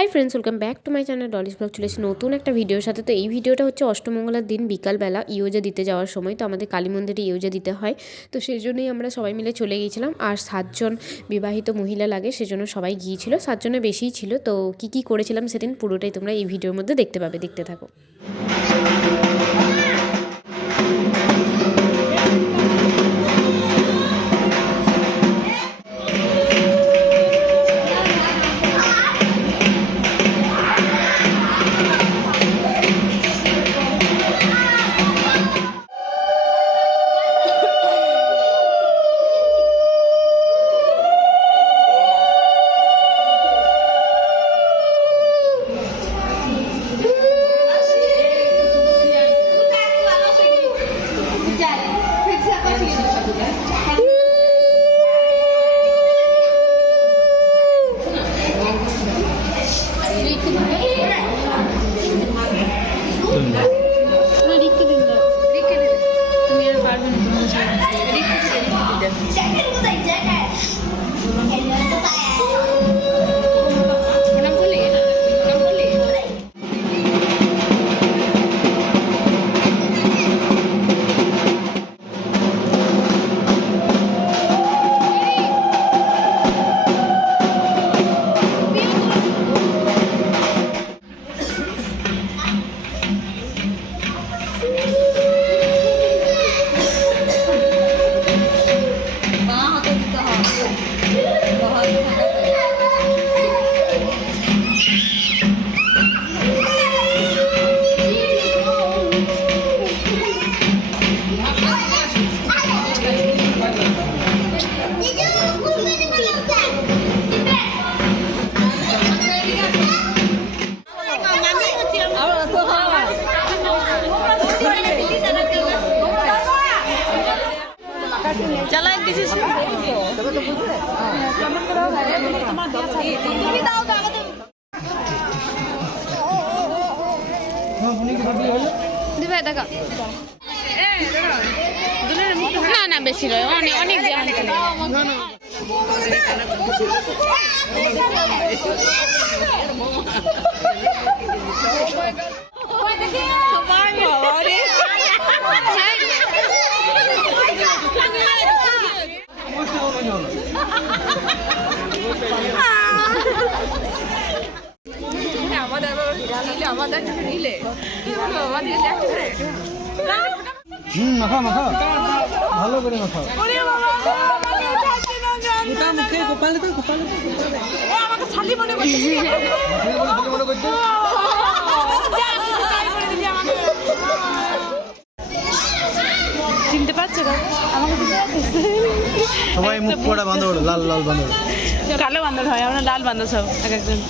Hi friends, welcome back to my channel Dolly's blog. চলে এসেছি নতুন একটা ভিডিওর সাথে। তো এই ভিডিওটা হচ্ছে অষ্টমঙ্গলার দিন বিকালবেলা ইয়োজা দিতে যাওয়ার সময়। তো আমাদের কালী মন্দিরে ইয়োজা দিতে হয়, তো সেই জন্যই আমরা সবাই মিলে চলে গিয়েছিলাম। আর 7জন বিবাহিত মহিলা লাগে, সেজন্য সবাই গিয়েছিল। 7জনের বেশিই ছিল। তো কী কী করেছিলাম সেদিন পুরোটাই তোমরা এই ভিডিওর মধ্যে দেখতে পাবে, দেখতে থাকো। না না বেশি নয়, অনেক অনেক মাখা মাখা ভালো করে মাখা। চিনতে পারছো? সবাই মুখ পোড়া বাঁদর, লাল লাল বাঁদর, কালো বান্দর হয়, আমরা লাল বান্দর সব এক একজন।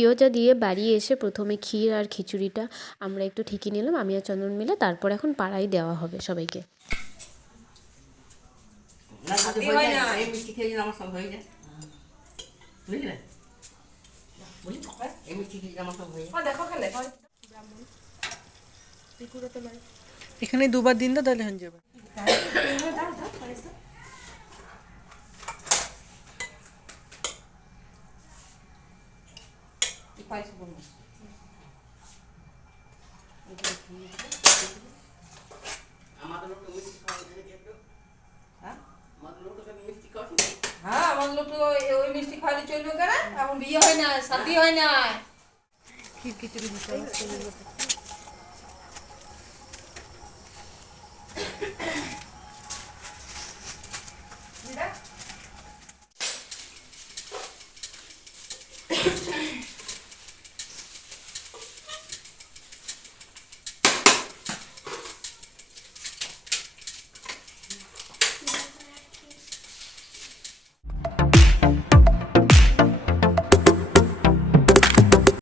ইয়োজা দিয়ে বাড়ি এসে প্রথমে ক্ষীর আর খিচুড়িটা আমরা একটু ঠিকই নিলাম, আমি আর চন্দন মিলে। তারপর এখন পাড়ায় দেওয়া হবে সবাইকে। এই মিষ্টি খেয়ে যদি আমার সব হয়ে যায়, বুঝলে? এই মিষ্টি খেয়ে যদি আমার সব হয়ে যায়। এখানে দুবার দিন তো তাহলে হয়ে যাবে। হ্যাঁ, আমার লোক তো ওই মিষ্টি খাওয়ালে চলবে কেন? এখন বিয়ে হয় না, শাদি হয় না। খিচুড়ি দিতে